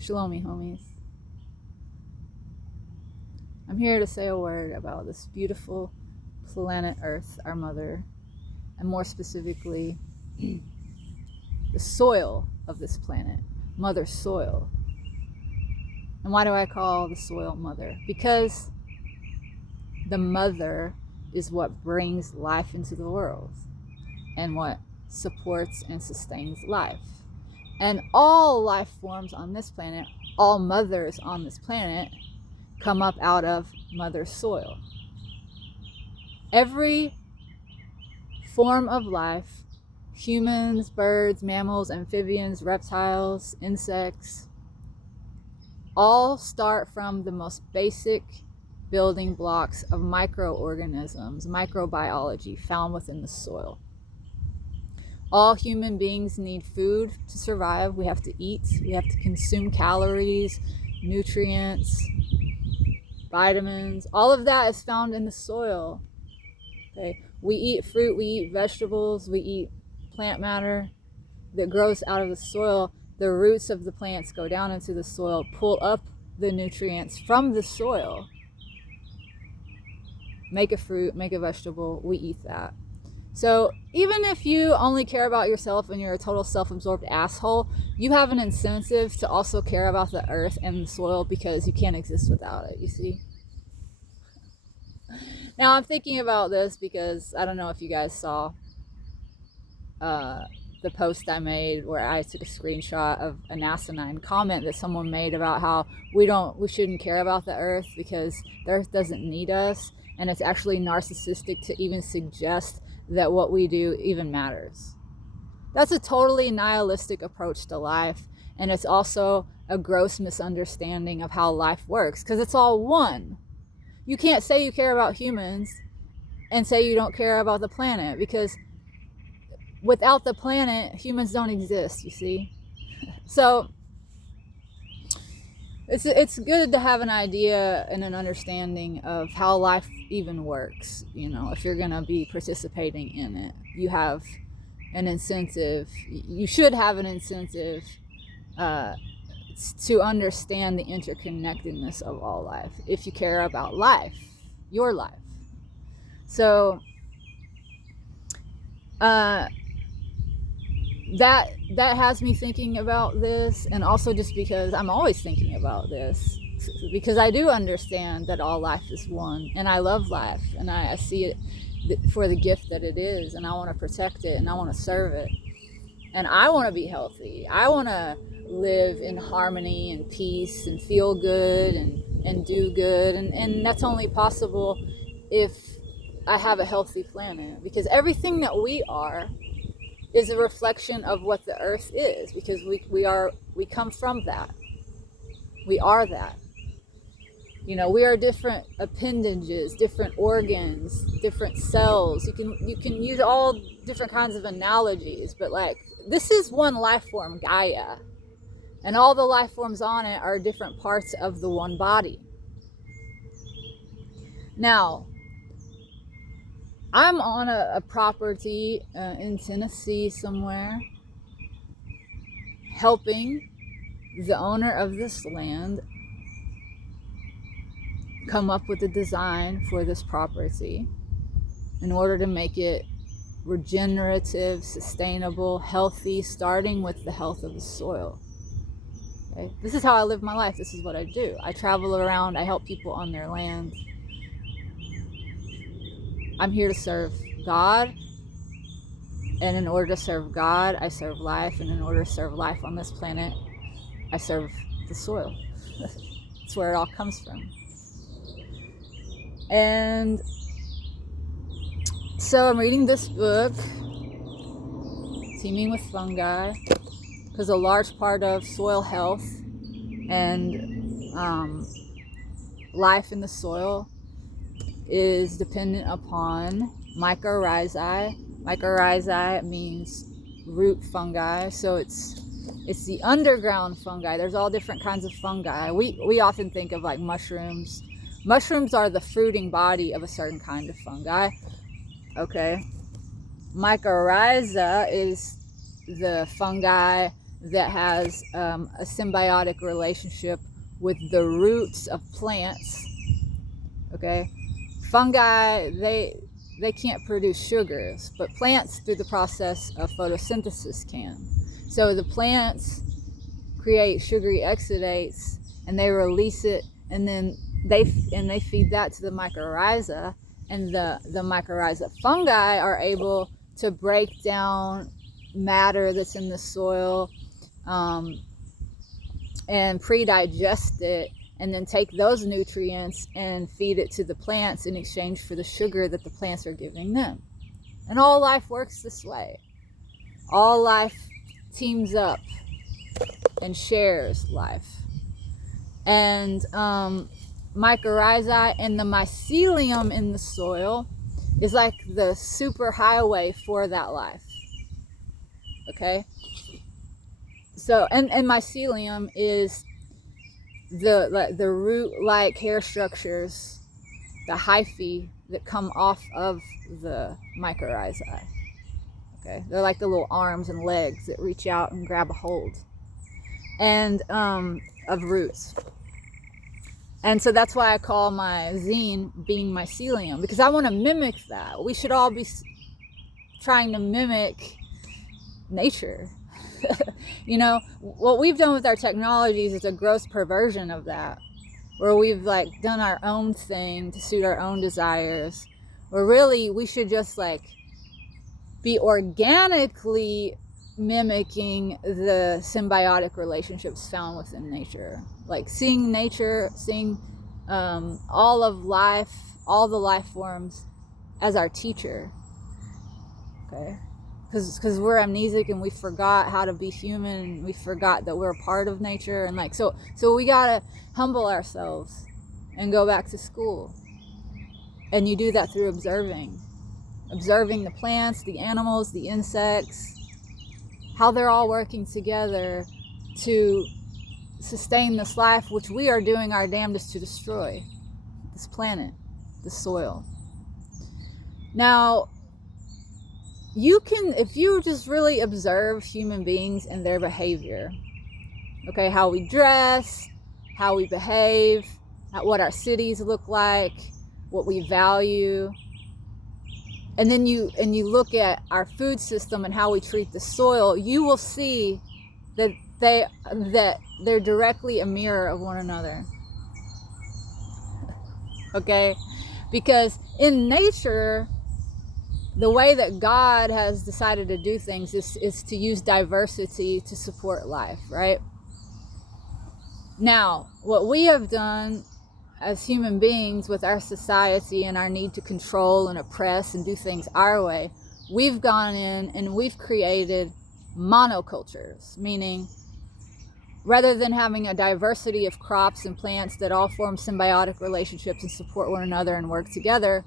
Shalomi, homies. I'm here to say a word about this beautiful planet Earth, our mother, and more specifically, the soil of this planet, Mother Soil. And why do I call the soil mother? Because the mother is what brings life into the world and what supports and sustains life. And all life forms on this planet, all mothers on this planet, come up out of Mother Soil. Every form of life, humans, birds, mammals, amphibians, reptiles, insects, all start from the most basic building blocks of microorganisms, microbiology found within the soil. All human beings need food to survive. We have to eat, we have to consume calories, nutrients, vitamins. All of that is found in the soil. Okay? We eat fruit, we eat vegetables, we eat plant matter that grows out of the soil. The roots of the plants go down into the soil, pull up the nutrients from the soil, make a fruit, make a vegetable, we eat that. So even if you only care about yourself and you're a total self-absorbed asshole, you have an incentive to also care about the earth and the soil because you can't exist without it, you see? Now I'm thinking about this because I don't know if you guys saw the post I made where I took a screenshot of an asinine comment that someone made about how we shouldn't care about the earth because the earth doesn't need us, and it's actually narcissistic to even suggest that what we do even matters. That's a totally nihilistic approach to life, and it's also a gross misunderstanding of how life works because it's all one. You can't say you care about humans and say you don't care about the planet, because without the planet, humans don't exist, you see? So it's good to have an idea and an understanding of how life even works. You know, if you're gonna be participating in it, you have an incentive, you should have an incentive to understand the interconnectedness of all life if you care about life, your life. So that has me thinking about this, and also just because I'm always thinking about this, because I do understand that all life is one, and I love life, and I see it for the gift that it is, and I want to protect it, and I want to serve it, and I want to be healthy. I want to live in harmony and peace and feel good and do good, and that's only possible if I have a healthy planet, because everything that we are is a reflection of what the earth is, because we come from that. We are that. You know, we are different appendages, different organs, different cells. You can use all different kinds of analogies, but like, this is one life form, Gaia, and all the life forms on it are different parts of the one body. Now, I'm on a property in Tennessee somewhere, helping the owner of this land come up with a design for this property in order to make it regenerative, sustainable, healthy, starting with the health of the soil. Okay? This is how I live my life. This is what I do. I travel around, I help people on their land. I'm here to serve God, and in order to serve God, I serve life, and in order to serve life on this planet, I serve the soil. That's where it all comes from. And so I'm reading this book, Teaming with Fungi, because a large part of soil health and life in the soil is dependent upon mycorrhizae. Mycorrhizae means root fungi, so it's the underground fungi. There's all different kinds of fungi. We often think of like mushrooms. Mushrooms are the fruiting body of a certain kind of fungi. Okay. Mycorrhiza is the fungi that has a symbiotic relationship with the roots of plants. Okay, fungi, they can't produce sugars, but plants through the process of photosynthesis can. So the plants create sugary exudates and they release it, and then they feed that to the mycorrhiza, and the mycorrhiza fungi are able to break down matter that's in the soil and pre-digest it, and then take those nutrients and feed it to the plants in exchange for the sugar that the plants are giving them. And all life works this way. All life teams up and shares life. And mycorrhizae and the mycelium in the soil is like the super highway for that life. Okay? So, and mycelium is the root-like hair structures, the hyphae that come off of the mycorrhizae. Okay, they're like the little arms and legs that reach out and grab a hold, and of roots. And so that's why I call my zine Being Mycelium, because I want to mimic that. We should all be trying to mimic nature. You know, what we've done with our technologies is a gross perversion of that, where we've like done our own thing to suit our own desires, where really we should just like be organically mimicking the symbiotic relationships found within nature, like seeing nature, seeing all of life, all the life forms as our teacher. Okay, because we're amnesic and we forgot how to be human, and we forgot that we're a part of nature, and like so we gotta humble ourselves and go back to school. And you do that through observing the plants, the animals, the insects, how they're all working together to sustain this life, which we are doing our damnedest to destroy, this planet, the soil. Now, you can, if you just really observe human beings and their behavior, okay, how we dress, how we behave, what our cities look like, what we value, and then you look at our food system and how we treat the soil, you will see that they're directly a mirror of one another. Okay, because in nature, the way that God has decided to do things is to use diversity to support life, right? Now, what we have done as human beings with our society and our need to control and oppress and do things our way, we've gone in and we've created monocultures, meaning rather than having a diversity of crops and plants that all form symbiotic relationships and support one another and work together,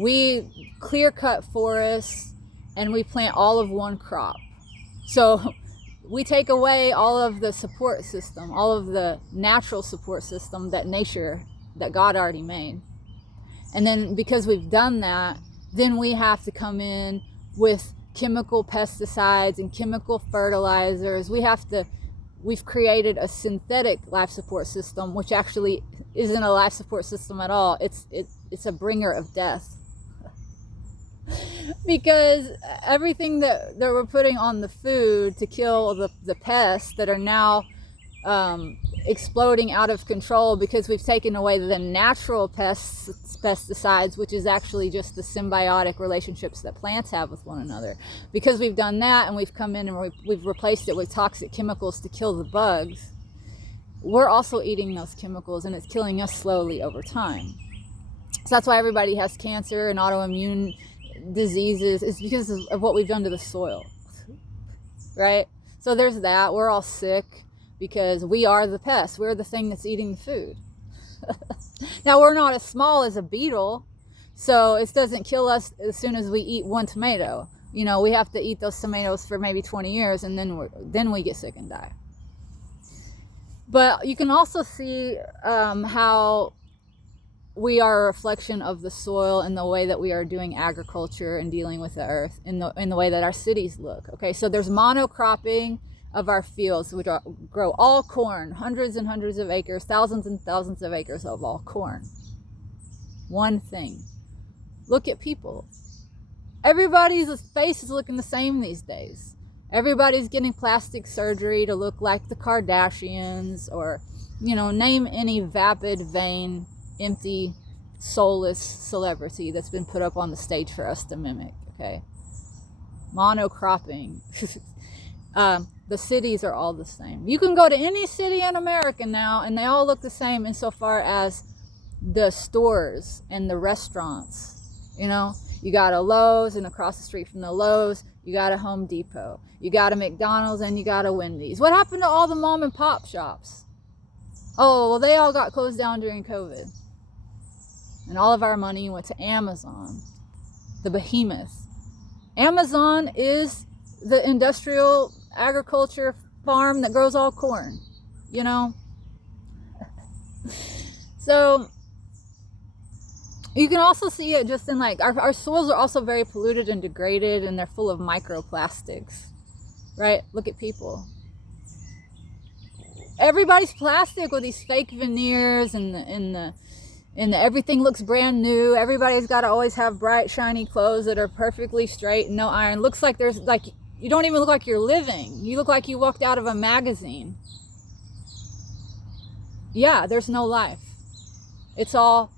we clear cut forests and we plant all of one crop. So we take away all of the support system, all of the natural support system that God already made. And then because we've done that, then we have to come in with chemical pesticides and chemical fertilizers. We've created a synthetic life support system, which actually isn't a life support system at all. It's a bringer of death. Because everything that we're putting on the food to kill the pests that are now exploding out of control, because we've taken away the natural pesticides, which is actually just the symbiotic relationships that plants have with one another. Because we've done that and we've come in and we've replaced it with toxic chemicals to kill the bugs, we're also eating those chemicals, and it's killing us slowly over time. So that's why everybody has cancer and autoimmune diseases, is because of what we've done to the soil, right? So there's that. We're all sick because we are the pest. We're the thing that's eating the food. Now, we're not as small as a beetle, so it doesn't kill us as soon as we eat one tomato. You know, we have to eat those tomatoes for maybe 20 years, and then we get sick and die. But you can also see how we are a reflection of the soil in the way that we are doing agriculture and dealing with the earth, in the way that our cities look. Okay, so there's monocropping of our fields, which grow all corn, hundreds and hundreds of acres, thousands and thousands of acres of all corn. One thing. Look at people. Everybody's face is looking the same these days. Everybody's getting plastic surgery to look like the Kardashians, or, name any vapid, vain, empty, soulless celebrity that's been put up on the stage for us to mimic, okay? Monocropping. The cities are all the same. You can go to any city in America now, and they all look the same insofar as the stores and the restaurants. You got a Lowe's, and across the street from the Lowe's, you got a Home Depot. You got a McDonald's, and you got a Wendy's. What happened to all the mom and pop shops? Oh, well, they all got closed down during COVID. And all of our money went to Amazon, the behemoth. Amazon is the industrial agriculture farm that grows all corn, So you can also see it just in our soils are also very polluted and degraded, and they're full of microplastics, right? Look at people. Everybody's plastic with these fake veneers, and everything looks brand new. Everybody's got to always have bright, shiny clothes that are perfectly straight and no iron. Looks like you don't even look like you're living. You look like you walked out of a magazine. Yeah, there's no life. It's all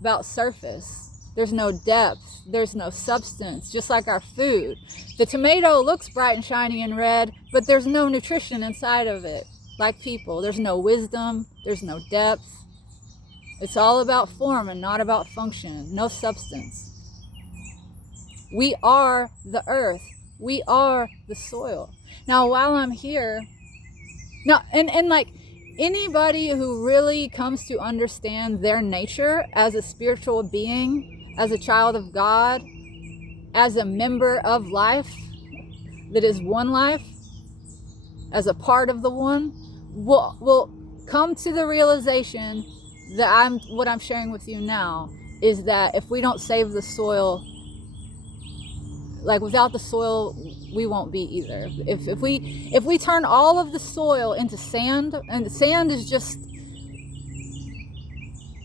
about surface. There's no depth. There's no substance, just like our food. The tomato looks bright and shiny and red, but there's no nutrition inside of it. Like people, there's no wisdom. There's no depth. It's all about form and not about function. No substance. We are the earth. We are the soil. Now, while I'm here, and anybody who really comes to understand their nature as a spiritual being, as a child of God, as a member of life that is one life, as a part of the one, will come to the realization that what I'm sharing with you now is that if we don't save the soil, without the soil, we won't be either. If we turn all of the soil into sand, and sand is just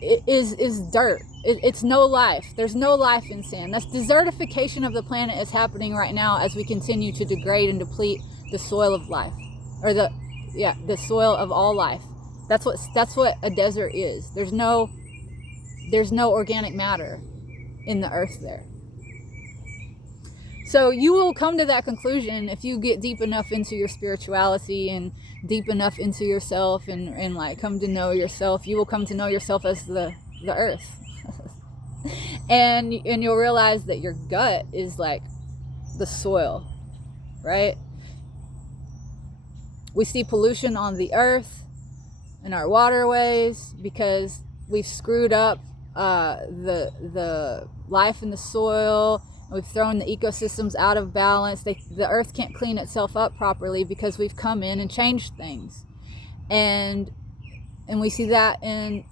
is dirt. It's no life. There's no life in sand. That's desertification of the planet is happening right now as we continue to degrade and deplete the soil of life, or the soil of all life. That's what a desert is. There's no organic matter in the earth there. So you will come to that conclusion if you get deep enough into your spirituality and deep enough into yourself and come to know yourself. You will come to know yourself as the earth. and you'll realize that your gut is like the soil, right? We see pollution on the earth, in our waterways, because we've screwed up the life in the soil. We've thrown the ecosystems out of balance. The earth can't clean itself up properly because we've come in and changed things. And we see that in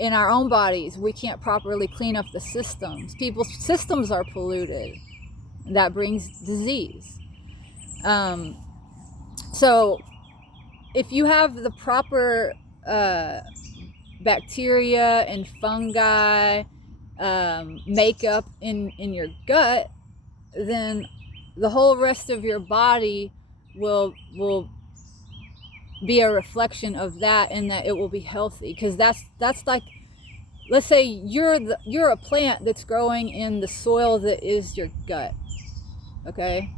our own bodies. We can't properly clean up the systems. People's systems are polluted. That brings disease. So if you have the proper bacteria and fungi makeup in your gut, then the whole rest of your body will be a reflection of that, and that it will be healthy. Because that's like, let's say you're a plant that's growing in the soil that is your gut. Okay,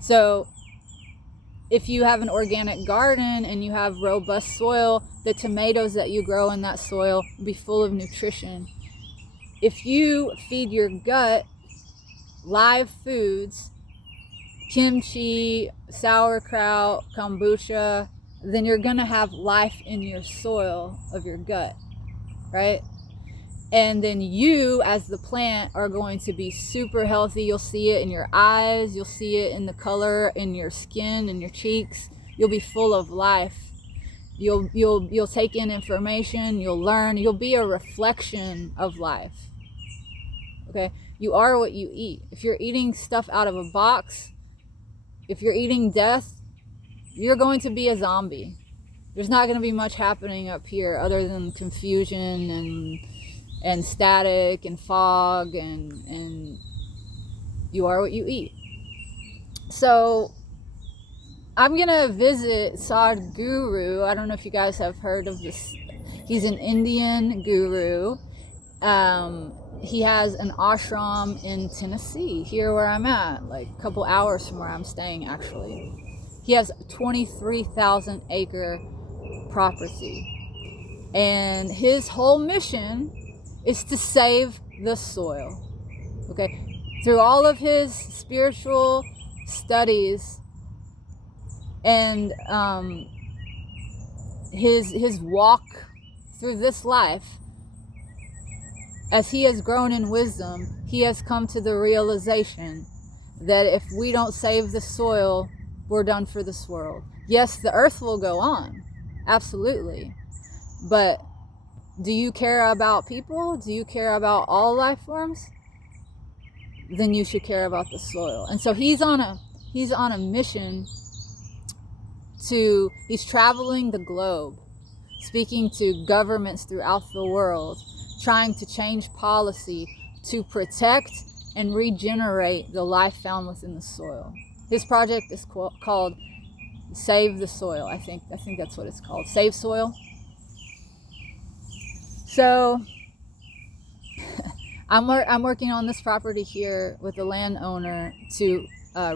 so if you have an organic garden and you have robust soil, the tomatoes that you grow in that soil will be full of nutrition. If you feed your gut live foods, kimchi, sauerkraut, kombucha, then you're gonna have life in your soil of your gut, right? And then you, as the plant, are going to be super healthy. You'll see it in your eyes. You'll see it in the color in your skin and your cheeks. You'll be full of life. You'll take in information. You'll learn. You'll be a reflection of life. Okay? You are what you eat. If you're eating stuff out of a box, if you're eating death, you're going to be a zombie. There's not going to be much happening up here other than confusion and static and fog, and you are what you eat. So I'm going to visit Sadhguru. I don't know if you guys have heard of this. He's an Indian guru. He has an ashram in Tennessee, here where I'm at, like a couple hours from where I'm staying, actually. He has 23,000 acre property. And his whole mission is to save the soil. Okay? Through all of his spiritual studies and his walk through this life, as he has grown in wisdom, he has come to the realization that if we don't save the soil, we're done for this world. Yes, the earth will go on, absolutely. But do you care about people? Do you care about all life forms? Then you should care about the soil. And so he's on a mission he's traveling the globe, speaking to governments throughout the world, trying to change policy to protect and regenerate the life found within the soil. His project is called Save the Soil. I think that's what it's called. Save Soil. So I'm working on this property here with the landowner to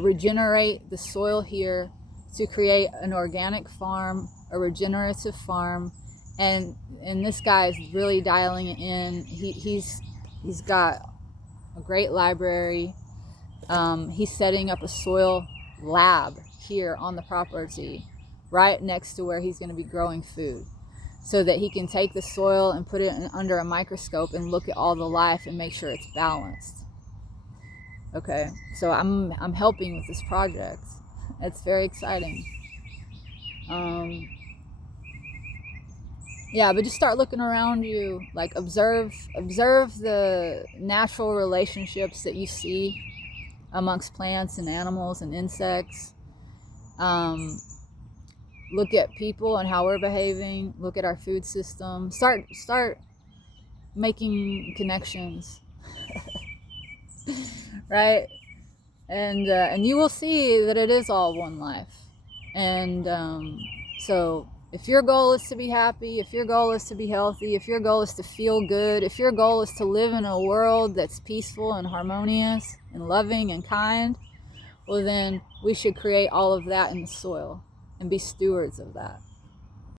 regenerate the soil here, to create an organic farm, a regenerative farm. And this guy is really dialing it in. He's got a great library. He's setting up a soil lab here on the property, right next to where he's going to be growing food, so that he can take the soil and put it under a microscope and look at all the life and make sure it's balanced. Okay, so I'm helping with this project. It's very exciting. Yeah, but just start looking around you, like observe the natural relationships that you see amongst plants and animals and insects. Look at people and how we're behaving. Look at our food system. Start making connections, right? And you will see that it is all one life. And so if your goal is to be happy, if your goal is to be healthy, if your goal is to feel good, if your goal is to live in a world that's peaceful and harmonious and loving and kind, well then we should create all of that in the soil and be stewards of that.